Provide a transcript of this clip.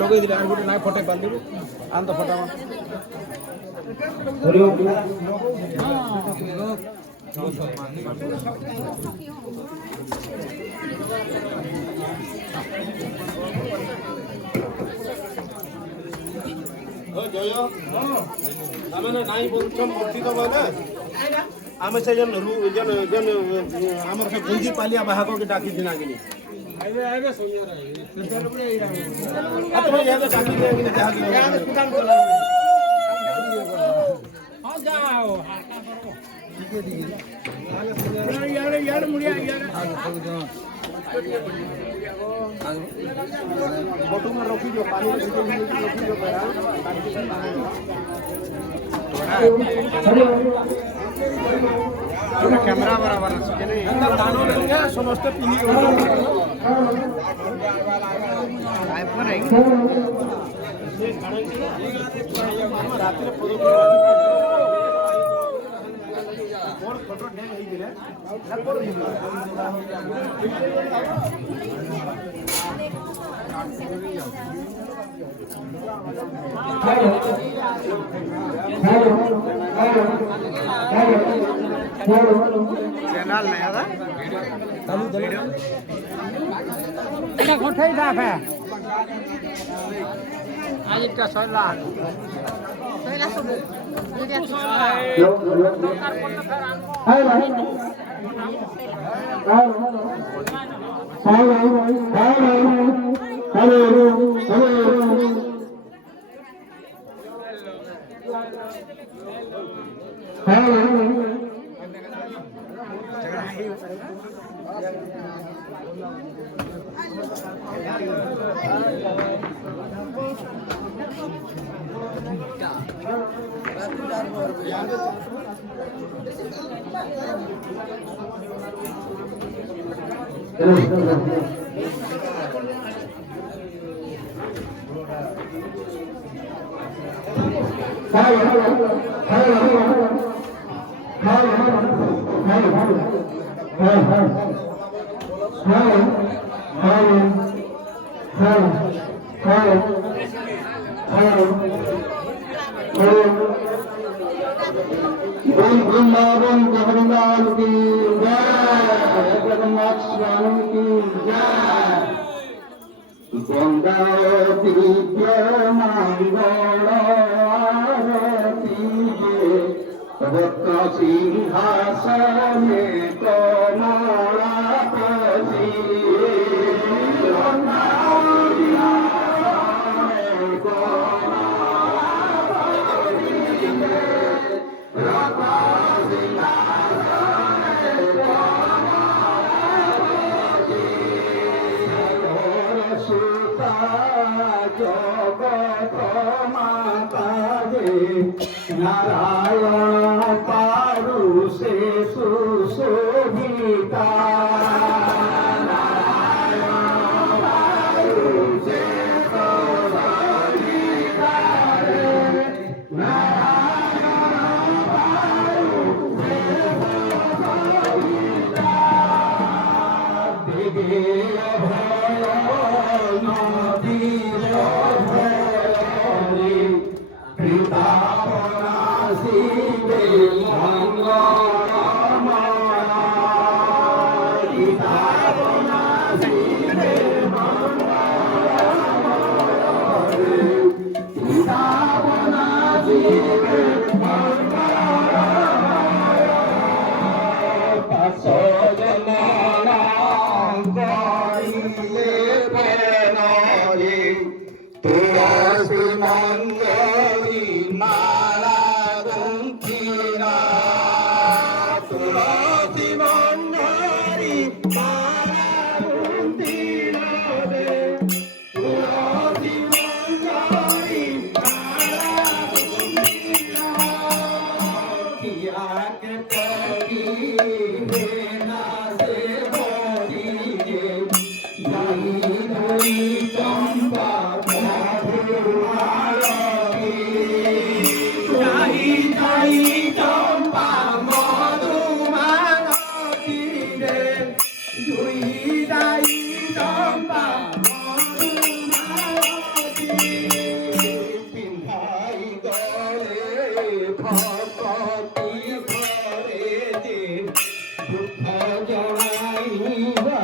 লগাই দিলে আর গোটে নাই ফটাই পারলি আন তো ফটাবা নাই বলছ মূর্তি তো মানে আমি সে আমার সব গুঞ্জি পালিয়া বাহাকে ডাকি দিন আগে ক্যামেরা বরাবর আছে সমস্ত পিনি চ্যানেল নাই দাদা এটা কোথায় যাবে আজ একটা সয়লা সয়লা সব वृंदावन जगन्नाथ की जय, जगन्नाथ स्वामी की जय। गंगावती मंगल आरती रत्न सिंहासने कमलापति जगत माता नारायण पारु से सुशोभिता Bye. দাই চম্পা মধুমালতী রে দুই দাই চম্পা মধুমালতী পিন্ধাই গলে ভকতি ভরে যে দুঃখ জড়াইবা